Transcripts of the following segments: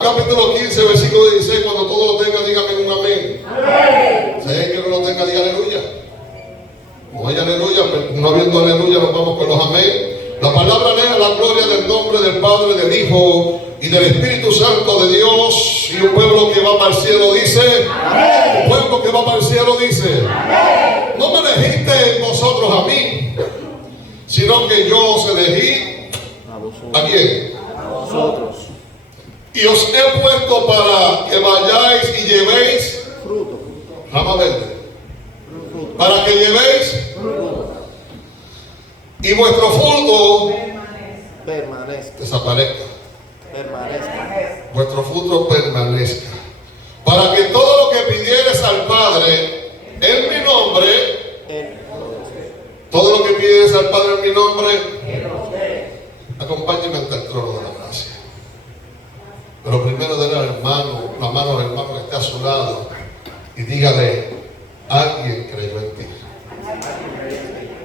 Capítulo 15, versículo 16, cuando todo lo tenga, dígame un amén. Amén. Si hay que no lo tenga, diga aleluya. No hay aleluya, no habiendo aleluya, nos vamos con los amén. La palabra lee la gloria del nombre del Padre, del Hijo y del Espíritu Santo de Dios. Y un pueblo que va para el cielo dice, amén. Un pueblo que va para el cielo dice, amén. No me elegiste vosotros a mí, sino que yo os elegí. ¿A quién? A vosotros. Y os he puesto para que vayáis y llevéis fruto. Rama verde. Para que llevéis Fruto. y vuestro fruto Permanezca. desaparezca. Permanezca. Vuestro fruto permanezca. Para que todo lo que pidieres al Padre en mi nombre, todo lo que pidieres al Padre en mi nombre, acompáñenme ante el trono de la gracia. Pero primero denle al hermano, la mano al hermano que esté a su lado y dígale, alguien creyó en ti.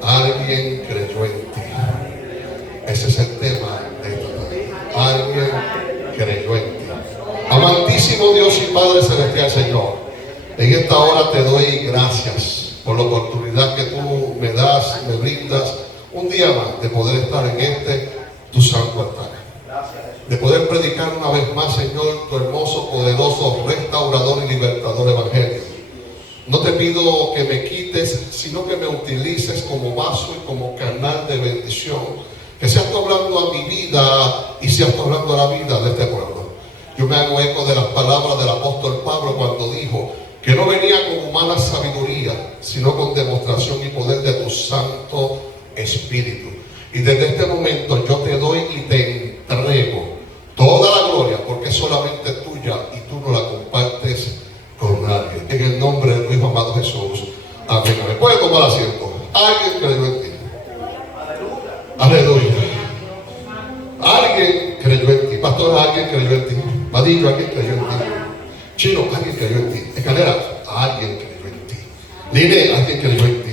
Alguien creyó en ti. Ese es el tema de esta tarde. Alguien creyó en ti. Amantísimo Dios y Padre Celestial, Señor, en esta hora te doy gracias por la oportunidad que tú me das, me brindas un día más de poder estar en tu santo altar. De poder predicar una vez más, Señor, tu hermoso, poderoso, restaurador y libertador evangelio. No te pido que me quites, sino que me utilices como vaso y como canal de bendición. Que seas tú hablando a mi vida y seas tú hablando a la vida de este pueblo. Yo me hago eco de las palabras del apóstol Pablo cuando dijo que no venía con humana sabiduría, sino con demostración y poder de tu Santo Espíritu. Y desde este momento yo te doy y te entrego toda la gloria, porque es solamente tuya y tú no la compartes con nadie. En el nombre de tu Hijo amado Jesús. Amén. ¿Me puede tomar asiento? Alguien creyó en ti. Aleluya. Alguien creyó en ti. Pastor, alguien creyó en ti. Vadillo, alguien creyó en ti. Chino, alguien creyó en ti. Escalera, alguien creyó en ti. Nine, alguien creyó en ti.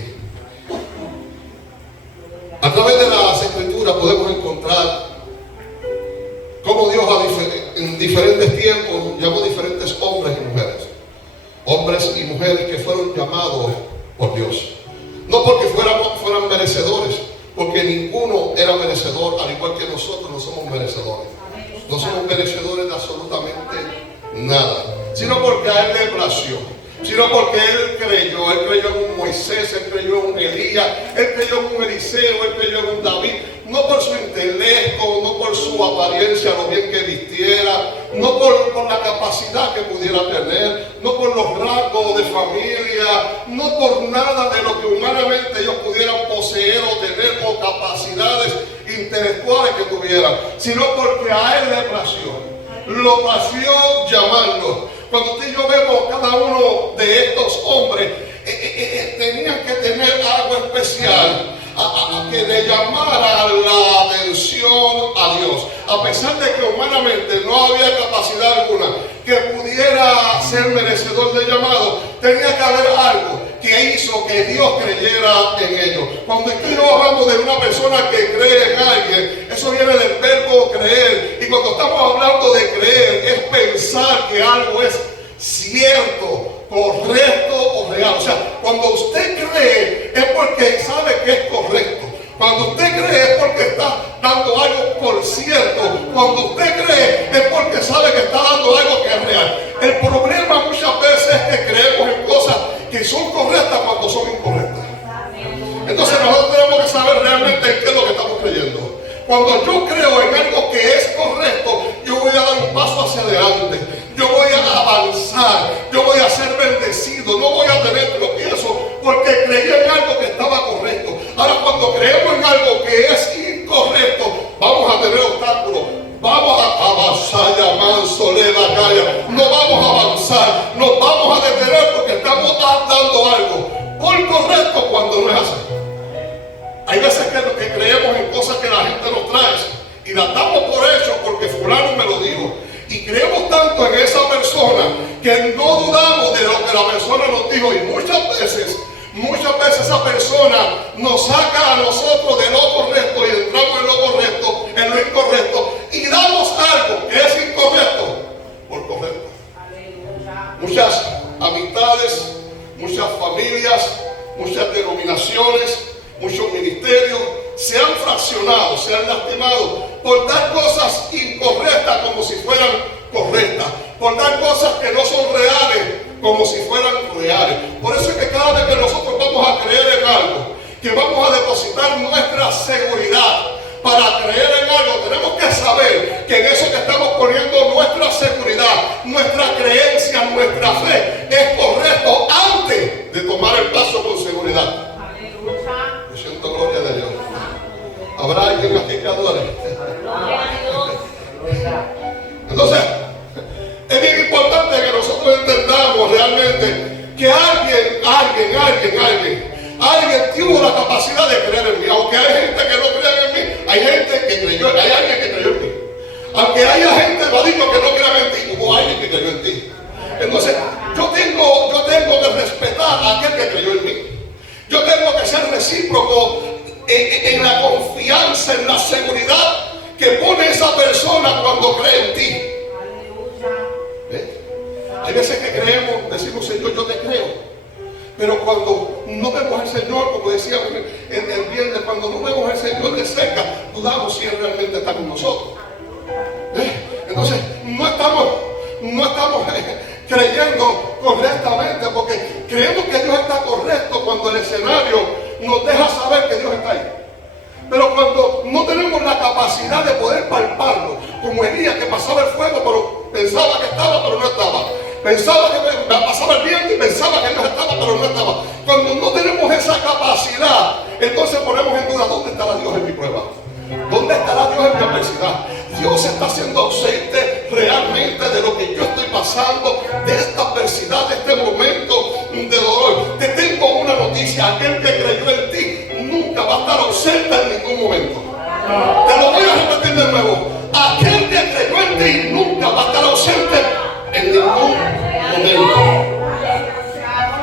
A través de las Escrituras podemos encontrar cómo Dios en diferentes tiempos llamó diferentes hombres y mujeres. Hombres y mujeres que fueron llamados por Dios. No porque fueran merecedores, porque ninguno era merecedor, al igual que nosotros no somos merecedores. No somos merecedores de absolutamente nada, sino porque a Él le plació. Sino porque Él creyó en un Moisés, Él creyó en un Elías, Él creyó en un Eliseo, Él creyó en un David, no por su intelecto, no por su apariencia, lo bien que vistiera, no por la capacidad que pudiera tener, no por los rasgos de familia, no por nada de lo que humanamente ellos pudieran poseer o tener o capacidades intelectuales que tuvieran, sino porque a Él le plació. Lo plació llamarlo. Cuando usted y yo vemos cada uno de estos hombres, tenían que tener algo especial que le llamara la atención a Dios. A pesar de que humanamente no había capacidad alguna que pudiera ser merecedor del llamado, tenía que haber algo que hizo que Dios creyera en ellos. Cuando usted y yo hablamos de una persona que cree en alguien, eso viene del verbo creer. Y cuando estamos hablando de creer, es pensar que algo es cierto, correcto o real. O sea, cuando usted cree es porque sabe que es correcto. Cuando usted cree es porque está dando algo por cierto. Cuando usted cree es porque sabe que está dando algo que es real. El problema muchas veces es que creemos en cosas que son correctas cuando son incorrectas. Entonces nosotros tenemos que saber realmente en qué es lo que estamos creyendo. Cuando yo creo en algo que es correcto, yo voy a dar un paso hacia adelante. Yo voy a avanzar. Yo voy a ser bendecido. No voy a tener tropiezo porque creí en algo que estaba correcto. Ahora cuando creemos en algo que es incorrecto, vamos a tener obstáculos. Vamos a avanzar, manso, leva, calla. No vamos a avanzar. Nos vamos a detener porque estamos dando algo por correcto cuando no es así. Hay veces que creemos en cosas que la gente nos trae y las damos por hecho porque fulano me lo dijo. Y creemos tanto en esa persona que no dudamos de lo que la persona nos dijo. Y muchas veces esa persona nos saca a nosotros de lo correcto y entramos en lo correcto, en lo incorrecto. Y damos algo que es incorrecto muchas amistades, muchas familias, muchas denominaciones, muchos ministerios se han fraccionado, se han lastimado por dar cosas incorrectas como si fueran correctas, por dar cosas que no son reales como si fueran reales. Por eso es que cada vez que nosotros vamos a creer en algo, que vamos a depositar nuestra seguridad para creer en algo, tenemos que saber que en eso que estamos poniendo nuestra seguridad, nuestra creencia, nuestra fe es correcto antes de tomar el paso con seguridad. Yo siento gloria de Dios. ¿Habrá alguien aquí que adore? Entonces, es bien importante que nosotros entendamos realmente que alguien tuvo la capacidad de creer en mí. Aunque hay gente que no cree en mí, hay alguien que creyó en mí. Aunque haya gente que ha dicho que no crea en ti, hubo alguien que creyó en ti. Entonces, yo tengo que respetar a aquel que creyó en mí. Yo tengo que ser recíproco en la confianza, en la seguridad que pone esa persona cuando cree en ti. Hay veces que creemos, decimos, Señor, yo te creo. Pero cuando no vemos al Señor, como decíamos en el viernes, cuando no vemos al Señor de cerca, dudamos si Él realmente está con nosotros. Entonces, no estamos creyendo correctamente, porque creemos que Dios está correcto cuando el escenario nos deja saber que Dios está ahí. Pero cuando no tenemos la capacidad de poder palparlo, como Elías que pasaba el fuego, pero pensaba que estaba, pero no estaba. Pensaba que pasaba el viento y pensaba que no estaba, pero no estaba. Cuando no tenemos esa capacidad, entonces ponemos en duda, ¿dónde estará Dios en mi prueba? ¿Dónde estará Dios en mi adversidad? Dios está siendo ausente realmente de lo que yo estoy pasando, de esta adversidad, de este momento de dolor. Te tengo una noticia: aquel que creyó en ti nunca va a estar ausente en ningún momento. Te lo voy a repetir de nuevo: aquel que creyó en ti nunca va a estar ausente en ningún momento.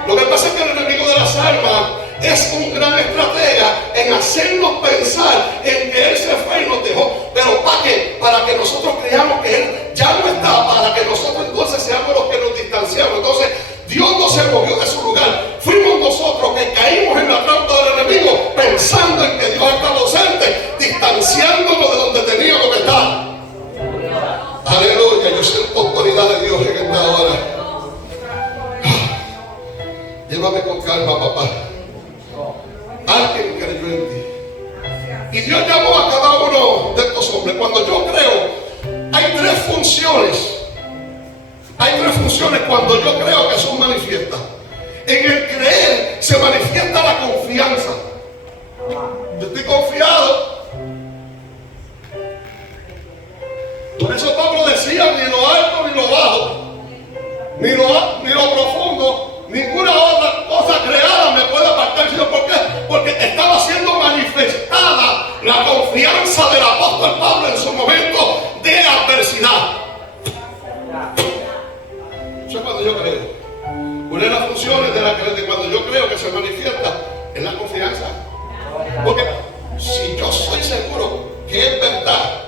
Lo que pasa es que el enemigo de las almas es un gran estratega en hacernos pensar en que Él se fue y nos dejó. ¿Pero para qué? Para que nosotros creamos que Él ya no está, para que nosotros entonces seamos los que nos distanciamos. Entonces Dios no se movió de su lugar. Fuimos nosotros que caímos en la trampa del enemigo, pensando en que Dios estaba ausente, distanciándonos de donde teníamos que estar. Aleluya, yo siento autoridad de Dios en esta hora. Llévame con calma, papá. Alguien creyó en ti. Y Dios llamó a cada uno de estos hombres. Cuando yo creo, hay tres funciones. Hay tres funciones cuando yo creo que son manifiestas. En el creer se manifiesta la confianza. Yo estoy confiado. Por eso Pablo decía: ni lo alto ni lo bajo, ni lo profundo, ninguna otra cosa creada me puede apartar. ¿Por qué? Porque estaba siendo manifestada la confianza del apóstol Pablo en su momento de adversidad. Eso es cuando yo creo. Una de las funciones de cuando yo creo que se manifiesta es la confianza. Porque si yo soy seguro que es verdad,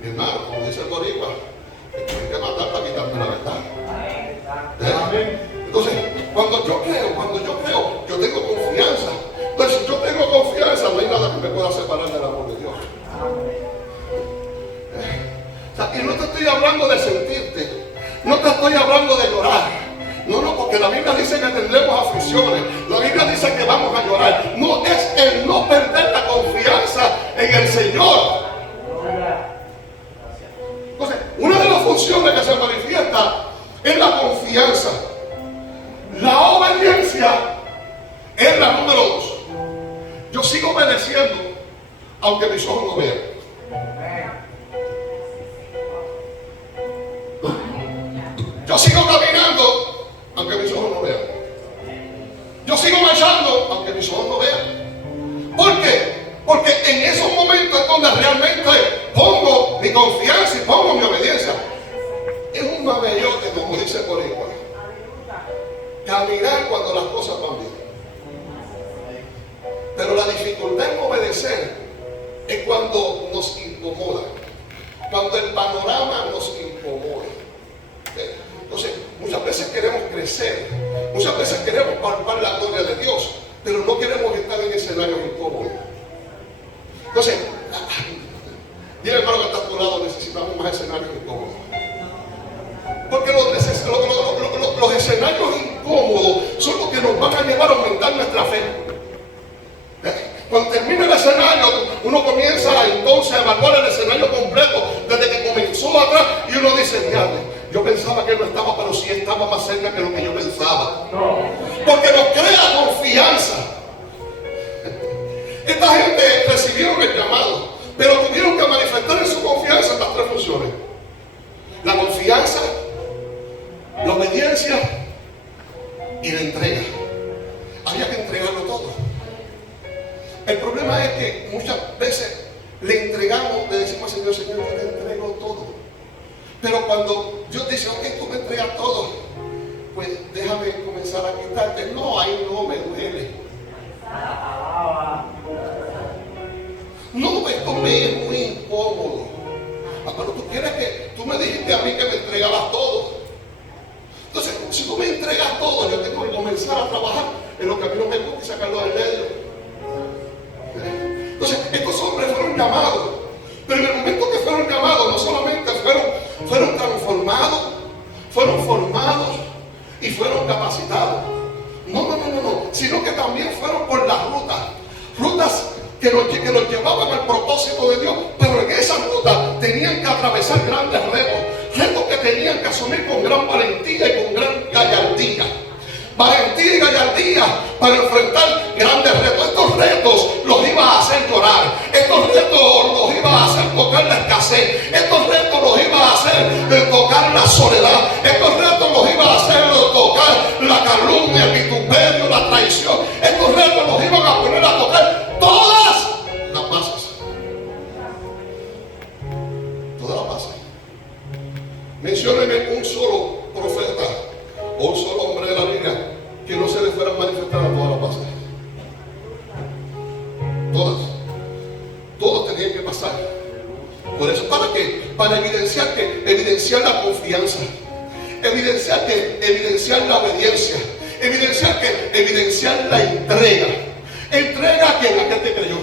mi hermano, como dice el boricua, hay que matar para quitarme la verdad. Entonces, cuando yo creo, yo tengo confianza. Entonces, si yo tengo confianza, no hay nada que me pueda separar del amor de Dios. O sea, y no te estoy hablando de sentirte, no te estoy hablando de llorar. No, porque la Biblia dice que tendremos aflicciones. La Biblia dice que vamos a llorar. No es el no perder la confianza en el Señor. Entonces, una de las funciones que se manifiesta es la confianza. La obediencia es la número 2. Yo sigo obedeciendo aunque mis ojos no vean. Yo sigo caminando aunque mis ojos no vean. Yo sigo marchando aunque mis ojos no vean. ¿Por qué? Porque en esos momentos es donde realmente pongo mi confianza y pongo mi obediencia. Es un mamellote, como dice por ahí. Caminar cuando las cosas van bien. Pero la dificultad en obedecer es cuando nos incomoda. Cuando el panorama nos incomoda. Entonces, muchas veces queremos crecer, muchas veces queremos palpar la gloria de Dios, pero no queremos estar en escenarios incómodos. Entonces, dile hermano que está a tu lado, necesitamos más escenarios incómodos. Porque los escenarios incómodos son los que nos van a llevar a aumentar nuestra fe. Cuando termina el escenario, uno comienza entonces a evaluar el escenario completo desde que comenzó atrás y uno dice, diablo, yo pensaba que no estaba, pero sí estaba más cerca que lo que yo pensaba. Porque nos crea confianza. Esta gente recibieron el llamado, pero tuvieron que manifestar en su confianza estas tres funciones: la confianza, la obediencia y la entrega. Había que entregarlo todo. El problema es que muchas veces le entregamos, le decimos al Señor, Señor, yo te entrego todo. Pero cuando Dios dice, ok, tú me entregas todo, pues déjame comenzar a quitarte. No, ahí no me duele. No, esto me es muy incómodo. Pero tú quieres que, tú me dijiste a mí que me entregabas todo. Entonces, si tú me entregas todo, yo tengo que comenzar a trabajar en lo que a mí no me gusta y sacarlo del medio. Entonces, estos hombres fueron llamados, pero en el momento que fueron llamados, no solamente fueron transformados, fueron formados y fueron capacitados. No, sino que también fueron por las rutas que los llevaban al propósito de Dios, pero en esa ruta tenían que atravesar grandes retos que tenían que asumir con gran valentía y con gran gallardía. Valentía y gallardía para enfrentar grandes retos. Estos retos los iba a hacer llorar. Estos retos los iba a hacer tocar la escasez. Estos retos los iba a hacer tocar la soledad. Estos retos los iba a hacer tocar la calumnia, el vituperio, la traición. Estos retos los iban a poner a tocar todas las bases. Todas las bases. Menciónenme un solo profeta o un solo hombre de la Biblia que no se le fueran manifestadas todas las bases. Todos tenían que pasar. Por eso, ¿para qué? Para evidenciar la confianza, evidenciar la obediencia, evidenciar la entrega. Entrega a quien, aquel que creyó.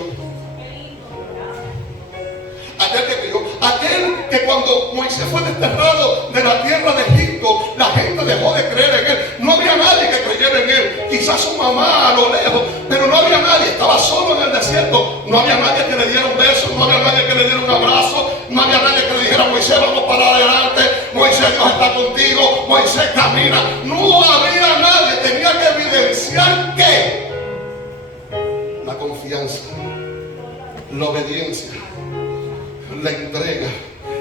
Aquel que cuando Moisés fue desterrado de la tierra de Egipto, la gente dejó de creer en él. No había nadie que creyera en él. Quizás su mamá a lo lejos, pero no había nadie. Estaba solo en el desierto. No había nadie que le diera un beso, no había nadie que le diera un abrazo, no había nadie que le dijera, Moisés, vamos para adelante, Moisés, Dios está contigo, Moisés, camina. No había nadie. Tenía que evidenciar ¿qué? La confianza, la obediencia, la entrega.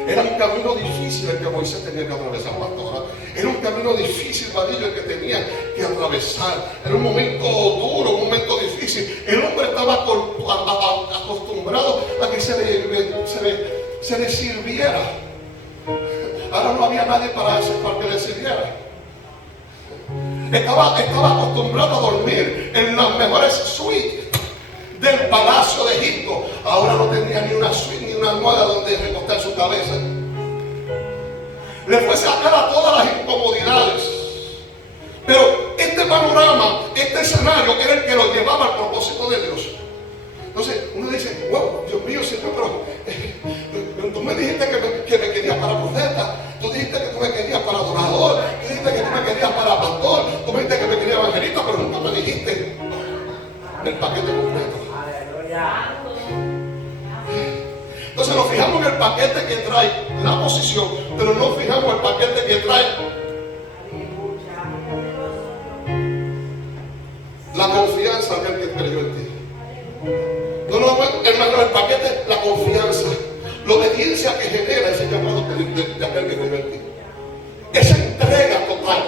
Era un camino difícil el que Moisés tenía que atravesar, pastora. Era un camino difícil, varillo, el que tenía que atravesar. Era un momento duro, un momento difícil. El hombre estaba acostumbrado a que se le sirviera. Ahora no había nadie para que le sirviera. Estaba acostumbrado a dormir en las mejores suites del palacio de Egipto. Ahora no tenía ni una suite ni una almohada donde recostar su cabeza. Le fue sacada todas las incomodidades. Pero este panorama, este escenario era el que lo llevaba al propósito de Dios. Entonces uno dice, wow, Dios mío, Señor, pero tú me dijiste que me querías para profeta, tú dijiste que tú me querías para adorador, tú dijiste que tú me querías para pastor, tú me dijiste que me querías evangelista, pero nunca me dijiste el paquete completo. Entonces nos fijamos en el paquete que trae la posición, pero no fijamos el paquete que trae la confianza de aquel que creyó en ti. No, hermano, el paquete, la confianza, la obediencia que genera ese llamado de aquel que creyó en ti. Esa entrega total.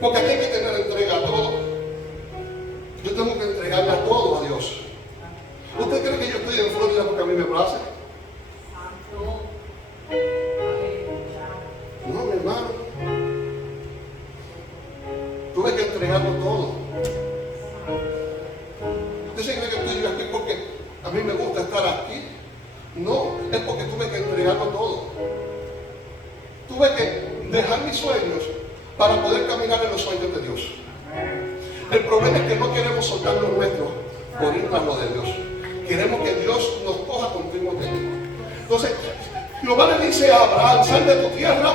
Porque aquí hay que tener entrega a todo. Yo tengo que entregarle a todo a Dios. ¿Usted cree que yo estoy en Florida porque a mí me place? No, mi hermano. Tuve que entregarlo todo. ¿Usted se cree que estoy aquí porque a mí me gusta estar aquí? No, es porque tuve que entregarlo todo. Tuve que dejar mis sueños para poder caminar en los sueños de Dios. El problema es que no queremos soltar lo nuestro por ir a lo de Dios. Queremos que Dios nos coja con ritmo técnico. Entonces, Jehová le dice a Abraham: sal de tu tierra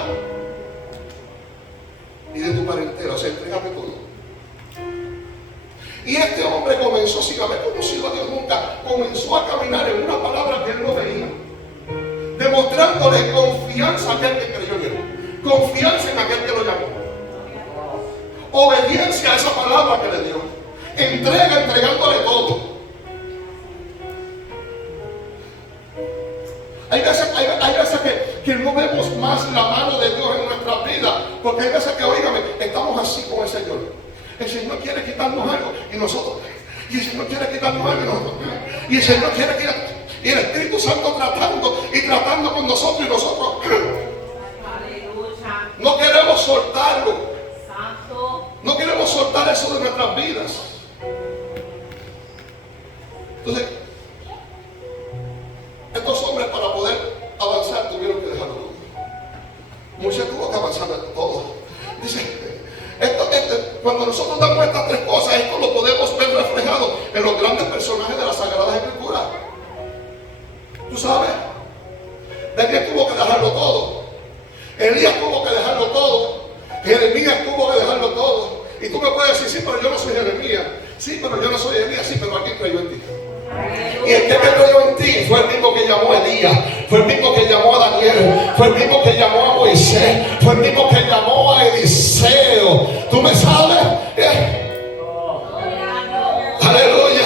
y de tu parentela, o sea, entrégame todo. Y este hombre comenzó, sin haber conocido a Dios nunca, comenzó a caminar en una palabra que él no veía, demostrándole confianza a aquel que creyó en él, confianza en aquel que lo llamó, obediencia a esa palabra que le dio, entregándole todo. Hay veces que no vemos más la mano de Dios en nuestra vida, porque hay veces que, oígame, estamos así con el Señor. El Señor quiere quitarnos algo y nosotros, y el Señor quiere quitarnos algo y nosotros, y el Señor quiere quitar, y el Espíritu Santo tratando con nosotros, y nosotros no queremos soltarlo, no queremos soltar eso de nuestras vidas. Entonces, estos hombres, para poder avanzar, tuvieron que dejarlo todo. Moisés tuvo que avanzar todo. Dice, cuando nosotros damos estas tres cosas, esto lo podemos ver reflejado en los grandes personajes de las Sagradas Escrituras. ¿Tú sabes? Daniel tuvo que dejarlo todo. Elías tuvo que dejarlo todo. Jeremías tuvo que dejarlo todo. Y tú me puedes decir: sí, pero yo no soy Jeremías. Sí, pero yo no soy Elías. Sí, pero alguien creyó en ti. Y el que creyó en ti fue el mismo que llamó a Elías, fue el mismo que llamó a Daniel, fue el mismo que llamó a Moisés, fue el mismo que llamó a Eliseo. ¿Tú me sabes? Aleluya.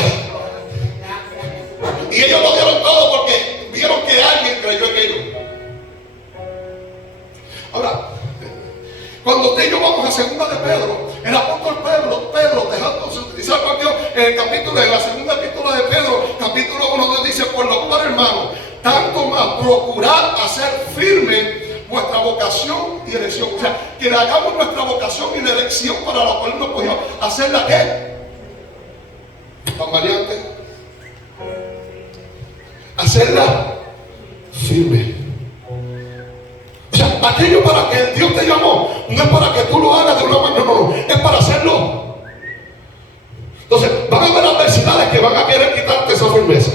Y ellos lo dieron todo porque vieron que alguien creyó en ellos. Ahora, cuando usted y yo vamos a segunda de Pedro, el apóstol Pedro, dejándose utilizar por Dios, en la segunda epístola de Pedro, capítulo 1, Dios dice: por lo cual, hermano, tanto más procurad hacer firme vuestra vocación y elección. O sea, que hagamos nuestra vocación y la elección para la cual nos cogió, hacerla ¿qué? Tan variante. Hacerla firme. O sea, aquello para que Dios te llamó, no es para que tú lo hagas de una manera, no, es para hacerlo. Entonces, van a haber adversidades que van a querer quitarte esa firmeza.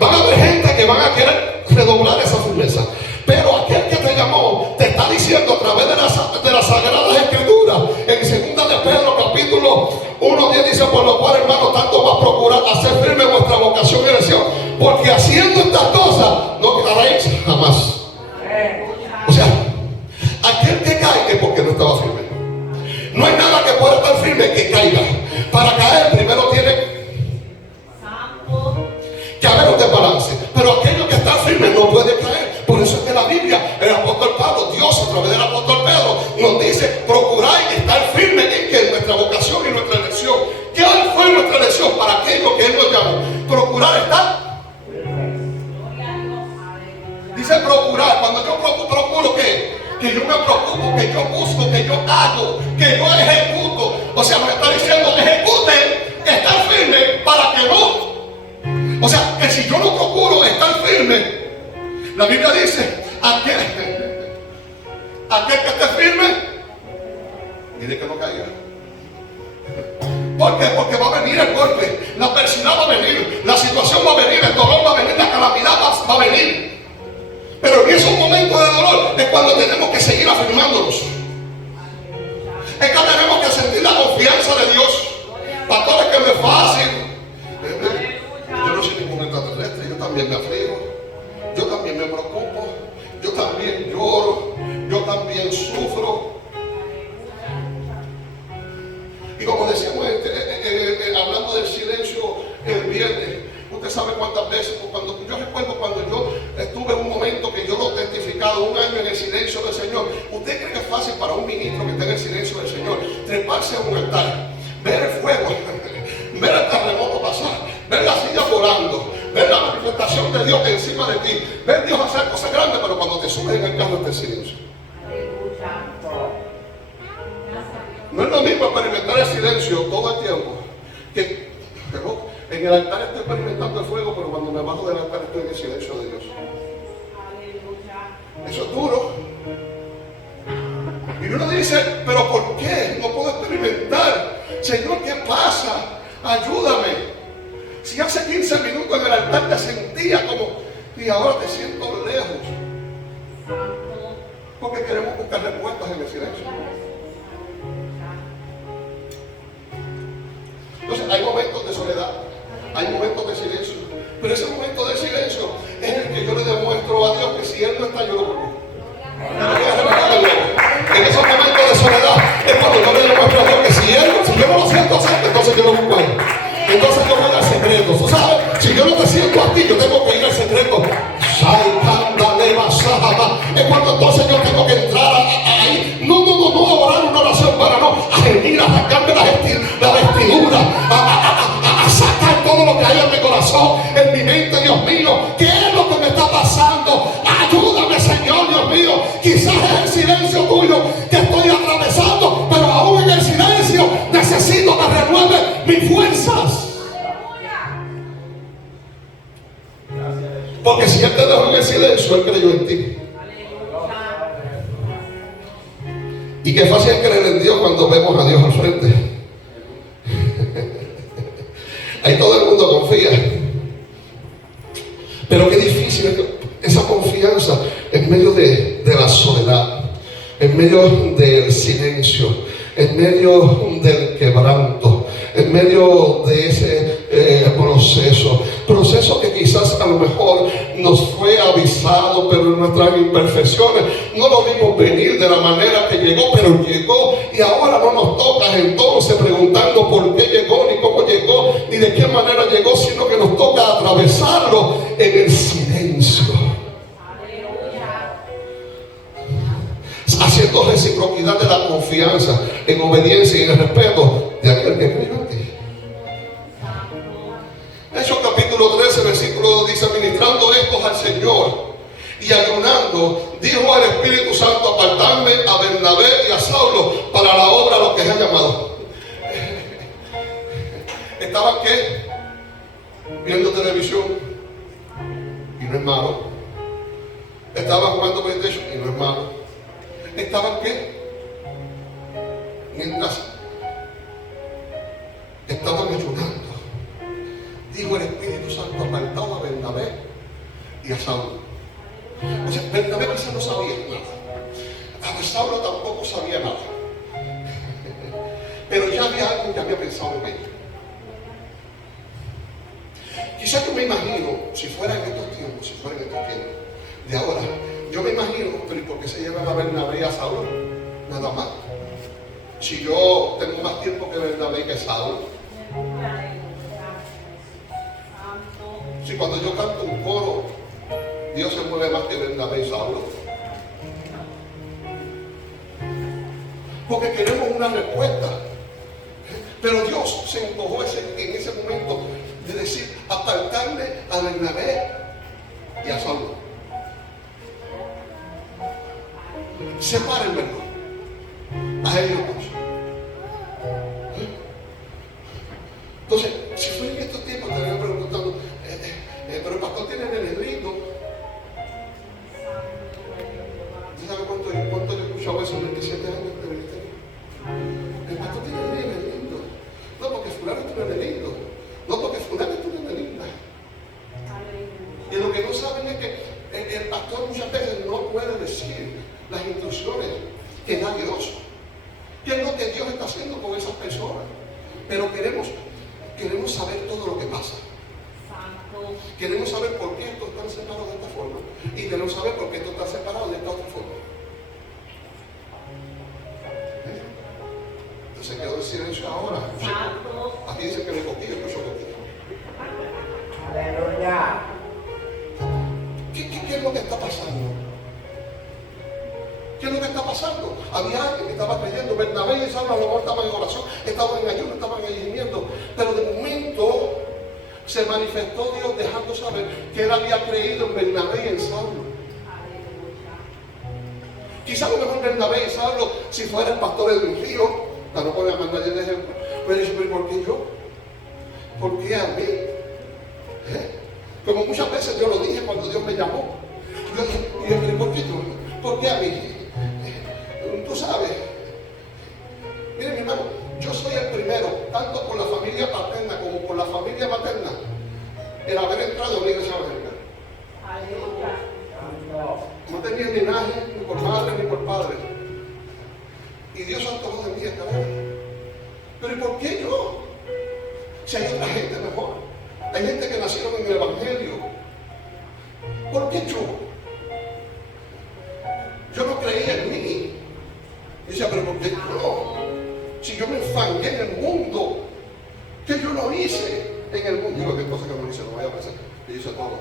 Van a haber gente que van a querer redoblar esa firmeza. Pero aquel que te llamó te está diciendo a través de las Sagradas Escrituras, en 2 de Pedro capítulo 1:10 dice: por lo cual, hermano, tanto más procurad hacer firme vuestra vocación y elección, porque haciendo estas cosas no quedaréis jamás. O sea, aquel que cae es porque no estaba firme. No hay nada que pueda estar firme que caiga. Para caer primero tiene que haber un desbalance. Pero aquello que está firme no puede caer. Por eso es que la Biblia, el apóstol Pablo, Dios a través del apóstol Pedro, nos dice: procuráis estar firme en que nuestra vocación y nuestra elección. ¿Qué fue nuestra elección? Para aquello que Él nos llamó. Procurar estar. Dice procurar. Cuando yo procuro ¿qué? Que yo me preocupo, que yo busco, que yo hago, que yo ejecuto. O sea, me está diciendo: ejecute, estar firme para que no. O sea, que si yo no procuro estar firme, la Biblia dice: aquel que esté firme, mire que no caiga. ¿Por qué? Porque va a venir el golpe, la adversidad va a venir, la situación va a venir, el dolor va a venir, la calamidad va a venir. Pero en esos momentos de dolor es cuando tenemos que seguir afirmándonos. Es que tenemos que sentir la confianza de Dios. Pastores, que no es fácil. Yo no soy ningún extraterrestre, yo también me aflijo, yo también me preocupo, yo también lloro, yo también sufro. Y como decíamos hablando del silencio el viernes, usted sabe cuántas veces, yo recuerdo cuando yo estuve en un momento que yo lo he testificado, un año en el silencio del Señor. ¿Usted cree que es fácil para un ministro que está en el silencio del Señor treparse a un altar, ver el fuego, ver el terremoto pasar, ver la silla volando, ver la manifestación de Dios encima de ti, ver Dios hacer cosas grandes, pero cuando te subes en el carro está el silencio? No es lo mismo experimentar el silencio todo el tiempo que en el altar estoy experimentando el fuego, pero cuando me bajo del altar estoy en el silencio de Dios. Eso es duro. Y uno dice, pero ¿por qué? No puedo experimentar. Señor, ¿qué pasa? Ayúdame. Si hace 15 minutos en el altar te sentía como, y ahora te siento lejos. Porque queremos buscar respuestas en el silencio. Entonces hay momentos de soledad, hay momentos de silencio. Pero ese momento de silencio es el que yo le demuestro a Dios que si Él no está, yo lo conozco. En esos momentos de soledad es cuando yo le demuestro a Dios que si yo no lo siento cerca, entonces yo lo busco a Él. Entonces yo voy al secreto. ¿Tú sabes? Si yo no te siento a ti, yo tengo que ir al secreto. Es cuando entonces yo tengo que entrar ahí. No a orar una oración para no, a gemir, a sacarme la vestidura, a sacar todo lo que hay en mi corazón, en mi mente. Dios mío, ¿qué es lo que me está pasando? Ayúdame, Señor, Dios mío. Quizás es el silencio tuyo que estoy atravesando, pero aún en el silencio necesito que renueve mis fuerzas. Porque si Él te dejó en el silencio, Él creyó en ti. Y qué fácil es creer en Dios cuando vemos a Dios al frente. Ahí todo el mundo confía. Pero qué difícil es esa confianza en medio de la soledad, en medio del silencio, en medio del quebranto, en medio de ese proceso que quizás a lo mejor nos fue avisado, pero en nuestras imperfecciones no lo vimos venir de la manera que llegó, pero llegó, y ahora no nos toca entonces preguntando por qué llegó, ni cómo llegó, ni de qué manera llegó, sino que nos toca atravesarlo en el silencio, haciendo reciprocidad de la confianza, en obediencia y en el respeto de aquel que creyó en ti. Hechos capítulo 13, versículo 2 dice: ministrando estos al Señor y ayunando, dijo al Espíritu Santo: apartadme a Bernabé y a Saulo para la obra a lo que se ha llamado. ¿Estaban qué? Viendo televisión, y no es malo. Estaban jugando PlayStation, y no es malo. ¿Estaban qué? Mientras estaban ayunando, dijo el Espíritu Santo: apartado a Bernabé y a Saulo. O sea, Bernabé quizás no sabía nada, a Saulo tampoco sabía nada, pero ya había alguien que había pensado en ello. Quizás yo me imagino, si fuera en estos tiempos, de ahora, yo me imagino, pero ¿y por qué se llevan a Bernabé y a Saulo? Nada más. Si yo tengo más tiempo que Bernabé y que Saulo. Si cuando yo canto un coro, Dios se mueve más que Bernabé y Saulo. Porque queremos una respuesta. Pero Dios se encojó en ese momento de decir: apartarme a Bernabé y a Saulo. Sepárenmelo a ellos dos. Entonces, si fuera en estos tiempos, te estarían preguntando: pero el pastor tiene nenes lindos. ¿Usted sabe cuánto yo he escuchado eso en 27 años de ministerio? El pastor tiene nenes lindos. No porque fulano es tu nene lindo, no porque fulano es tu nene linda. Y lo que no saben es que el pastor muchas veces no puede decir las instrucciones que da Dios. ¿Qué es lo que Dios está haciendo con esas personas? Pero queremos saber todo lo que pasa. Queremos saber por qué estos están separados de esta forma. Y queremos saber por qué estos están separados de esta otra forma. Se quedó en silencio ahora. Aquí dice que me coquillo, yo soy coquillo. Aleluya. ¿Qué es lo que está pasando? ¿Qué es lo que está pasando? Había alguien que estaba creyendo. Bernabé y Saulo a lo mejor estaban en oración, estaban en ayuno, estaban ahí gimiendo. Pero de momento se manifestó Dios dejando saber que él había creído en Bernabé y en Saulo. Quizás a lo mejor Bernabé y Saulo, si fueran pastores de un río, para no poner a mandar el ejemplo, pero dice: ¿pero por qué yo? ¿Por qué a mí? Como muchas veces yo lo dije cuando Dios me llamó. Yo dije: ¿por qué yo? ¿Por qué a mí? Tú sabes, qué yo? Si hay otra gente mejor. Hay gente que nacieron en el Evangelio. ¿Por qué yo? Yo no creía en mí. Y decía, pero ¿por qué yo? Si yo me enfangué en el mundo, ¿qué yo no hice en el mundo? Digo, qué cosa que no hice, no vaya a pensar que yo hice todo.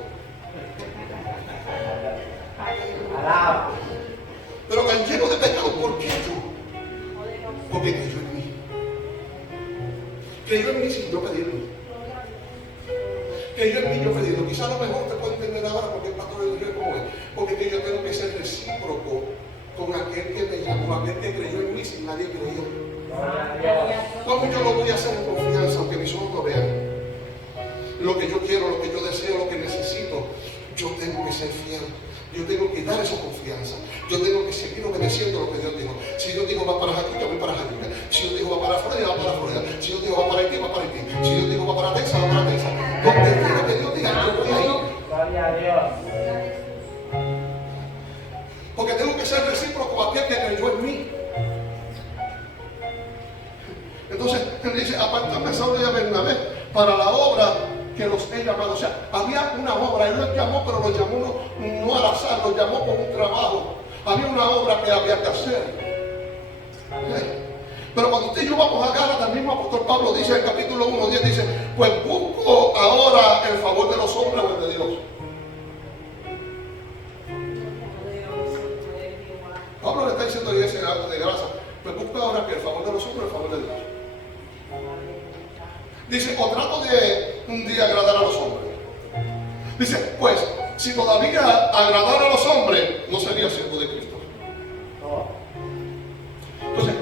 Pero tan lleno de pecado, ¿por qué yo? Porque creyó en mí. Creyó en mí sin yo pedirlo. Creyó en mí yo pedirlo. Quizás a lo mejor te puedo entender ahora porque el pastor de Dios como es. Porque que yo tengo que ser recíproco con aquel que me llamó, aquel que creyó en mí sin nadie creyó. ¿Cómo yo lo voy a hacer en confianza aunque mis ojos no vean? Lo que yo quiero, lo que yo deseo, lo que necesito, yo tengo que ser fiel. Yo tengo que dar esa confianza. Yo tengo que seguir obedeciendo lo que Dios dijo. Si Dios dijo va para Jacúa, voy para Jacúa. Si Dios dijo va para Florida, va para Florida. Si Dios dijo va para Haití, va para Haití. Si Dios dijo va para Texas, va para Texas. Donde quiera que Dios diga, yo voy a ir. Gloria a Dios. Porque tengo que ser recíproco a aquel que creyó en mí. Entonces, él dice, apartadme a Saulo y a Bernabé para la obra que los he llamado. O sea, había una obra, él los llamó, pero los llamó no al azar, los llamó con un trabajo. Había una obra que había que hacer. Pero cuando usted y yo vamos a Gálatas, el mismo apóstol Pablo dice en el capítulo 1:10, dice, pues busco ahora el favor de los hombres o el de Dios. Pablo le está diciendo a la iglesia de Gracia, pues busco ahora que el favor de los hombres o el favor de Dios. Dice, o trato de agradar a los hombres. Dice, pues, si todavía agradar a los hombres, no sería siervo de Cristo. Entonces,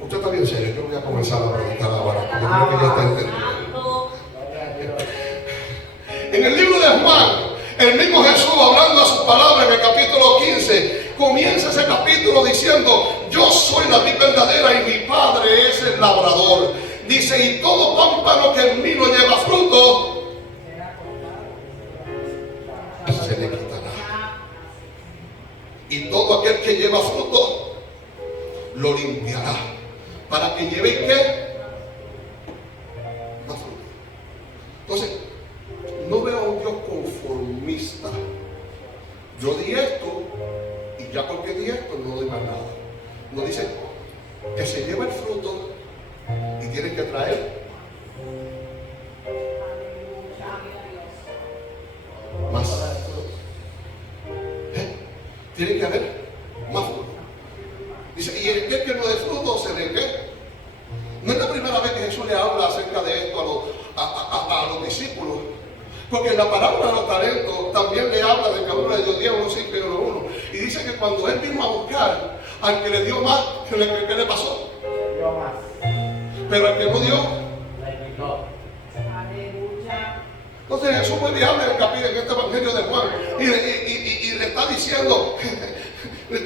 usted está bien serio, yo voy a comenzar a predicar ahora, porque creo que ya está entendiendo. En el libro de Juan, el mismo Jesús, hablando a sus palabras en el capítulo 15, comienza ese capítulo diciendo, yo soy la vid verdadera y mi Padre es el labrador. Dice, y todo pámpano que en mí no lleva fruto, se le quitará. Y todo aquel que lleva fruto, lo limpiará. Para que lleve, ¿qué? Más fruto. Entonces, no veo a un Dios conformista. Yo di esto, y ya porque di esto, no doy más nada. No dice que se lleva el fruto y tiene que traer más. Tiene que haber más fruto. Dice, y el que no dé fruto se le qué. No es la primera vez que Jesús le habla acerca de esto a los discípulos. Porque en la parábola de los talentos también le habla de que a uno le dio 10, uno 5 y uno 1. Y dice que cuando él vino a buscar al que le dio más, ¿qué le pasó? Le dio más. Pero al que no dio, Le quitó. entonces Jesús vuelve y habla en este evangelio de Juan y le está diciendo, le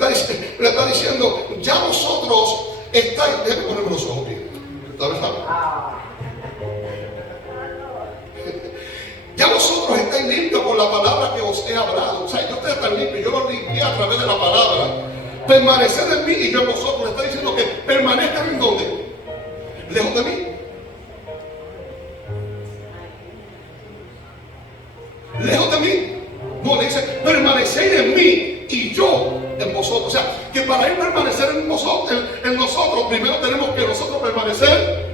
está diciendo, ya vosotros estáis, déjenme ponerme los ojos bien, ya vosotros estáis limpios por la palabra que os he hablado. O sea, yo ustedes están limpios, yo los limpié a través de la palabra. Permaneced en mí y yo en vosotros. Le está diciendo que permanezcan en donde, lejos de mí. Lejos de mí. No, le dice, permaneced en mí y yo en vosotros. O sea, que para él permanecer en nosotros, primero tenemos que nosotros permanecer.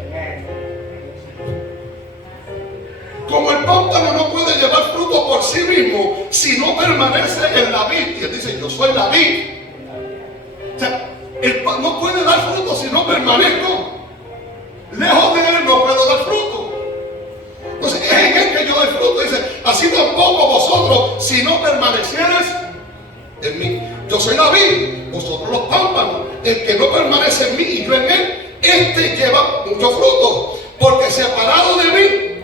Como el pámpano no puede llevar fruto por sí mismo si no permanece en la vid. Y él dice, yo soy la vid. O sea, no puede dar fruto si no permanezco. Lejos de él no puedo dar fruto. Entonces, es en él que yo doy fruto. Dice, así tampoco vosotros si no permanecieres en mí. Yo soy la vid, vosotros los pámpanos. El que no permanece en mí y yo en él, este lleva mucho fruto. Porque separado de mí,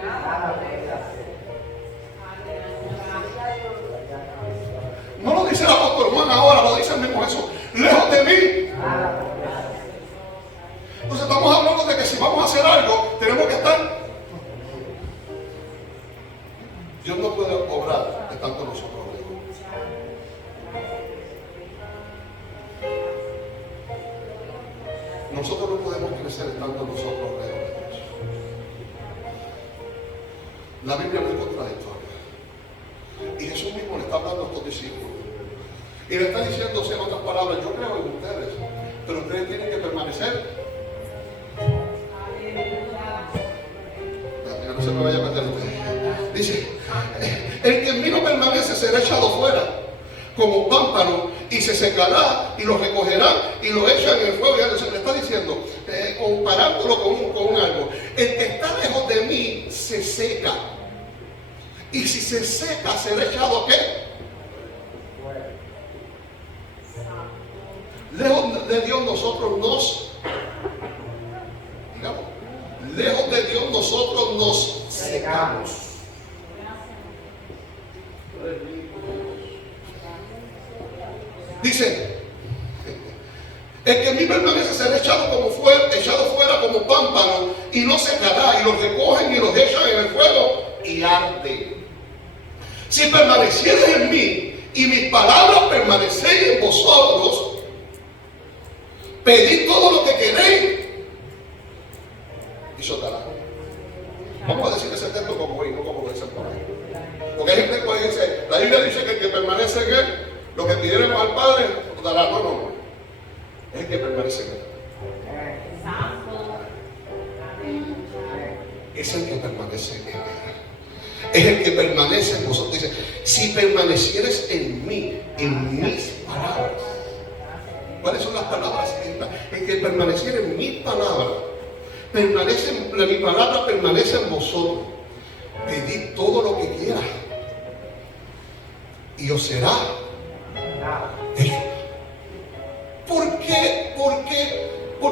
no lo dice el apóstol Juan ahora, lo dice el mismo Jesús. Lejos de mí. Entonces estamos hablando de que si vamos a hacer algo, tenemos que estar. Dios no puede obrar estando nosotros lejos. nosotros no podemos crecer estando nosotros lejos de Dios. La Biblia no es contradictoria. Y Jesús mismo le está hablando a estos discípulos. Y le está diciéndose en otras palabras, yo creo en ustedes, pero ustedes tienen que permanecer. No se me vaya a meter usted. Dice, el que en mí no permanece será echado fuera como pámpano y se secará y lo recogerán y lo echan en el fuego. Y se le está diciendo, comparándolo con un árbol, el que está lejos de mí se seca. Y si se seca, será echado ¿a qué? Lejos de Dios nosotros lejos de Dios nosotros nos secamos. Dice, el que en mí permanece será echado fuera como pámpano y no secará, y los recogen y los echan en el fuego y arde. Si permanecieres en mí y mis palabras permanecéis en vosotros, pedid todo lo que queréis y se os dará. Vamos a decir ese texto como hoy, no como lo dicen por ahí. Porque hay gente que dice, la Biblia dice que el que permanece en él, lo que pidiéramos al Padre, nos dará. No. Es el que permanece en él. Es el que permanece en él. Es el que permanece en vosotros. Dice, si permanecieres en mí, en mis palabras. ¿Cuáles son las palabras? El que permaneciera en mis palabras. Mi palabra permanece en vosotros. Pedid todo lo que quieras y os será hecho. ¿Por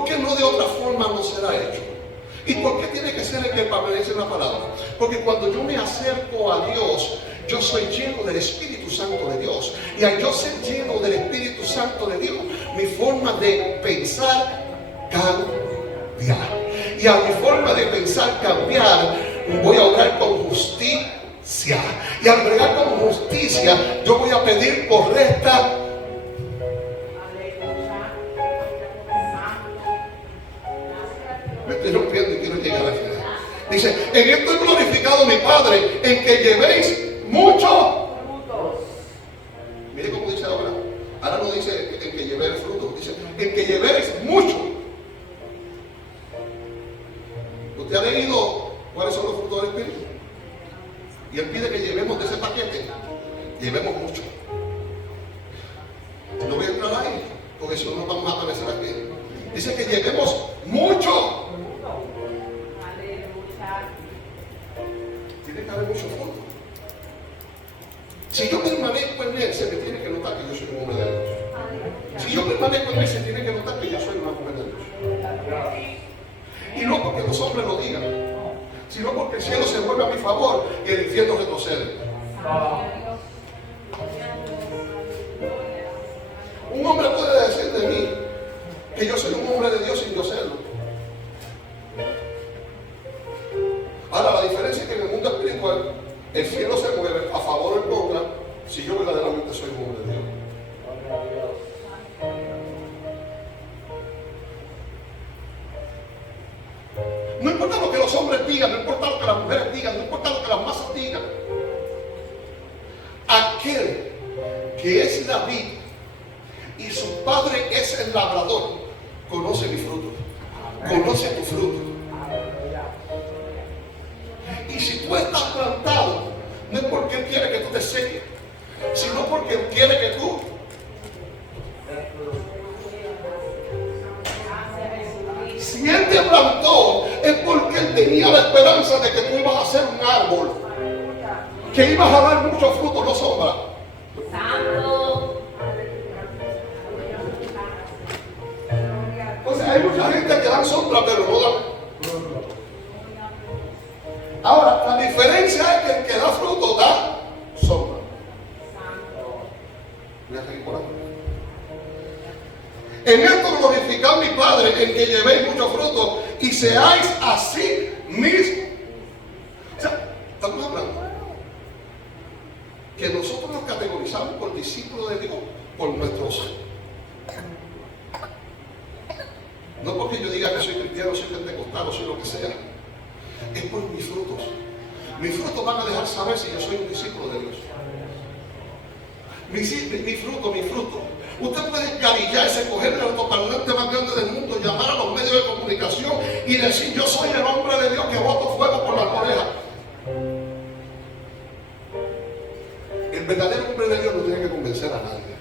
qué no de otra forma no será hecho? ¿Y por qué tiene que ser el que permanece en la palabra? Porque cuando yo me acerco a Dios, yo soy lleno del Espíritu Santo de Dios. Y al yo ser lleno del Espíritu Santo de Dios, mi forma de pensar cambia. Y a mi forma de pensar cambiar, voy a obrar con justicia. Y al obrar con justicia, yo voy a pedir correcta. Me estoy rompiendo y quiero llegar al final. Dice, en esto he glorificado a mi Padre, en que llevéis mucho frutos. Mire cómo dice ahora. Ahora no dice en que llevéis frutos, dice en que llevéis mucho. ¿Usted ha leído cuáles son los frutos del Espíritu? Y Él pide que llevemos de ese paquete, llevemos mucho. No voy a entrar ahí, porque si no nos vamos a aparecer aquí. Dice que llevemos mucho. Tiene que haber mucho fruto. Si yo permanezco en Él, se me tiene que notar que yo soy un hombre de Dios. Si yo permanezco en Él, se tiene que notar que yo soy una mujer de Dios. Y no porque los hombres lo digan, sino porque el cielo se vuelve a mi favor y el infierno retrocede. Un hombre puede decir de mí que yo soy un hombre de Dios sin yo serlo. Ahora, la diferencia es que en el mundo espiritual el cielo se mueve a favor o en contra si yo verdaderamente soy un hombre de Dios. No importa lo que los hombres digan, no importa lo que las mujeres digan, no importa lo que las masas digan. Aquel que es la vid y su padre es el labrador, conoce mi fruto, conoce tu fruto. Y si tú estás plantado, no es porque Él quiere que tú te seques, sino porque Él quiere que tú. Si Él te plantó, es porque Él tenía la esperanza de que tú ibas a ser un árbol, que ibas a dar mucho fruto, no sombra. Santo. Entonces hay mucha gente que dan sombra, pero no dan. Ahora, la diferencia es que el que da fruto da sombra. Voy a seguir por aquí. En esto glorificad mi Padre, en que llevéis mucho fruto y seáis así mis. O sea, estamos hablando que nosotros nos categorizamos por discípulos de Dios, por nuestros No porque yo diga que soy cristiano, soy pentecostal o soy lo que sea. Es por mis frutos. Mis frutos van a dejar saber si yo soy un discípulo de Dios. Mi fruto. Usted puede escarillarse, coger el autoparlante más grande del mundo, llamar a los medios de comunicación y decir: yo soy el hombre de Dios que boto fuego por las orejas. El verdadero hombre de Dios no tiene que convencer a nadie.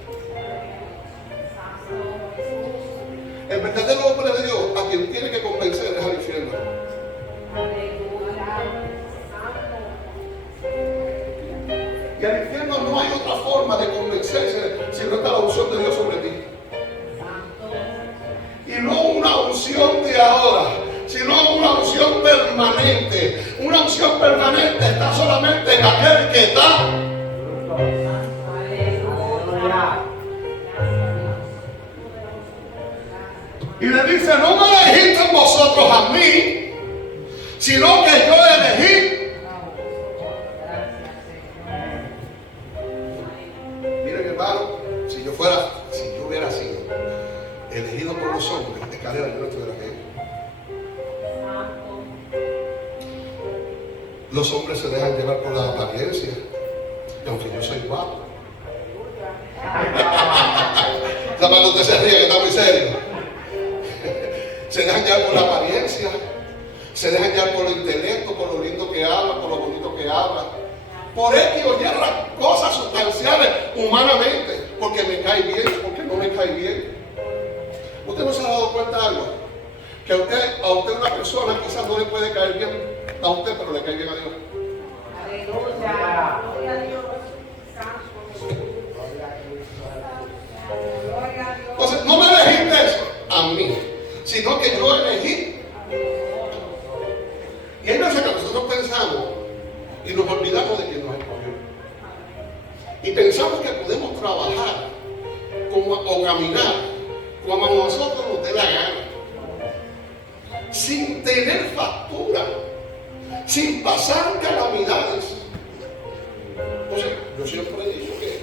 El verdadero hombre de Dios, a quien tiene que convencer, es al infierno. Y al infierno no hay otra forma de convencerse si no está la unción de Dios sobre ti. Y no una unción de ahora, sino una unción permanente. Una unción permanente está solamente en aquel que está. Y le dice: no me elegiste vosotros a mí, sino que yo elegí. Miren, hermano, si yo hubiera sido elegido por los hombres, de cadera yo no estuviera aquí. Los hombres se dejan llevar por la apariencia, y aunque yo soy guapo. La mano usted se ríe, que está muy serio. Se dejan llevar por la apariencia, se dejan llevar por el intelecto, por lo lindo que habla, por lo bonito que habla, por X o Y cosas sustanciales humanamente, porque me cae bien, porque no me cae bien. ¿Usted no se ha dado cuenta de algo? Que a usted una persona quizás no le puede caer bien a usted, pero le cae bien a Dios. Aleluya. Gloria a Dios. Entonces, no me elegiste a mí, sino que yo elegí. Y hay veces que nosotros pensamos y nos olvidamos de que nos escogió. Y pensamos que podemos trabajar o caminar como a nosotros nos dé la gana, sin tener factura, sin pasar calamidades. Entonces, yo siempre he dicho que